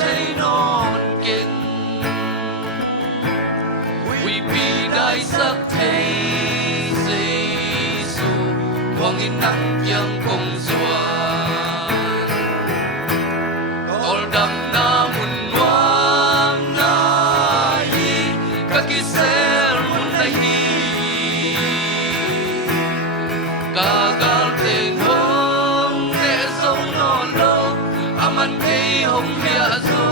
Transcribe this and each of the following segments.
thấy non kinh vì bị đại sắc thấy Giêsu quang in nắng yang cùng xuân tol đam na mun wang na hi kakisel mun na hi kagal tên hong để sống non lo aman cây hong bia zo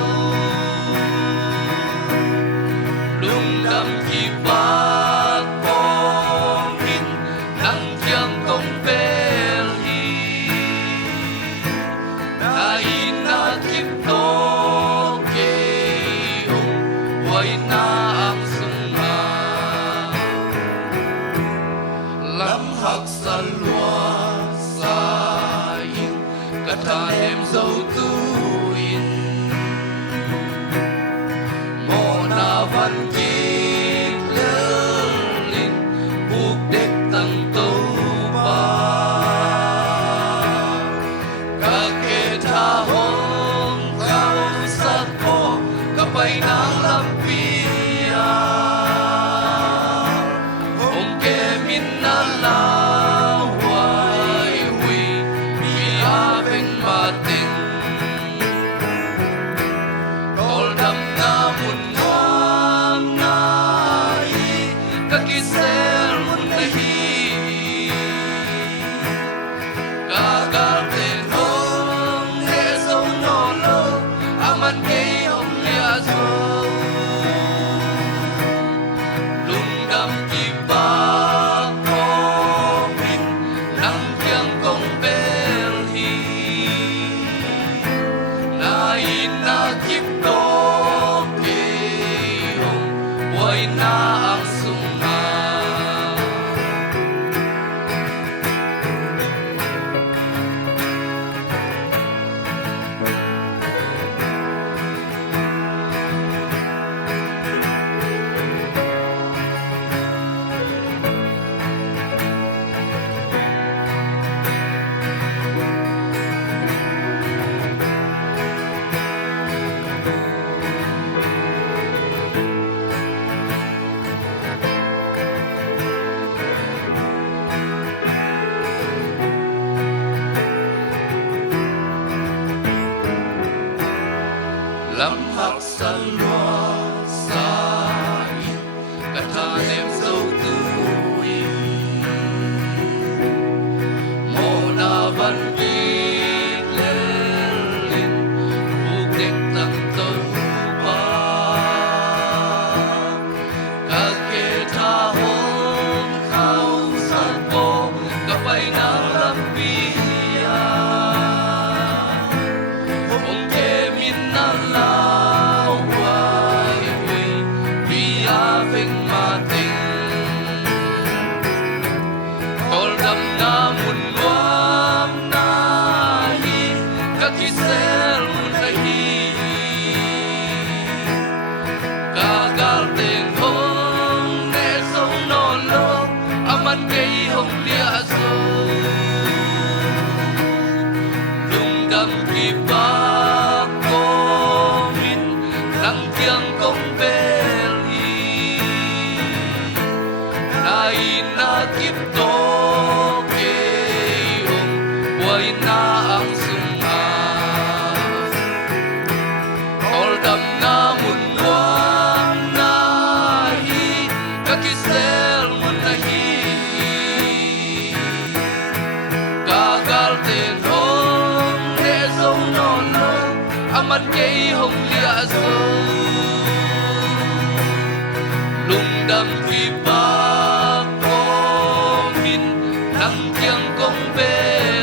lung đam ki ba con in nang chiang công bel hi na in na kip to ke hong wai na ang sung ma lam hak sa lua sa in cả thà em dâu tu in mò na văn kiệt lên buộc đếch tăng tâu ba cả kê tha hong cao sắc po cả bay nang lam pia hong kê min na la hoài huy bia bên ma tình tol đam na mun wang na hi kakisel mun na hi kagal tên hong để sống non lo aman cây hong lia zo lung đam ki ba ko min nang chiang công bel hi na in na kip to ke hong wai na ang sung ma lam hak sa lua sa in cả thà em dâu tu in mò na văn kiệt lên buộc đếch tăng tâu ba cả kê tha hong khao sắc po cả bay nang lam pia hong kê min na la hoài huy bia bên ma tình tol đam na mun wang na hi kakisel mun na hi kagal tên hong để sống non lo aman cây hong lia zo lung đam ki ba ko min nang chiang công bel hi na in na kip to ke hong wai na ang sung ma tol đam na mun wang na hi kakisel mun na hi kagal tên hong để sống non lo aman cây hong lia zo lung đam ki ba ko min nang chiang công bel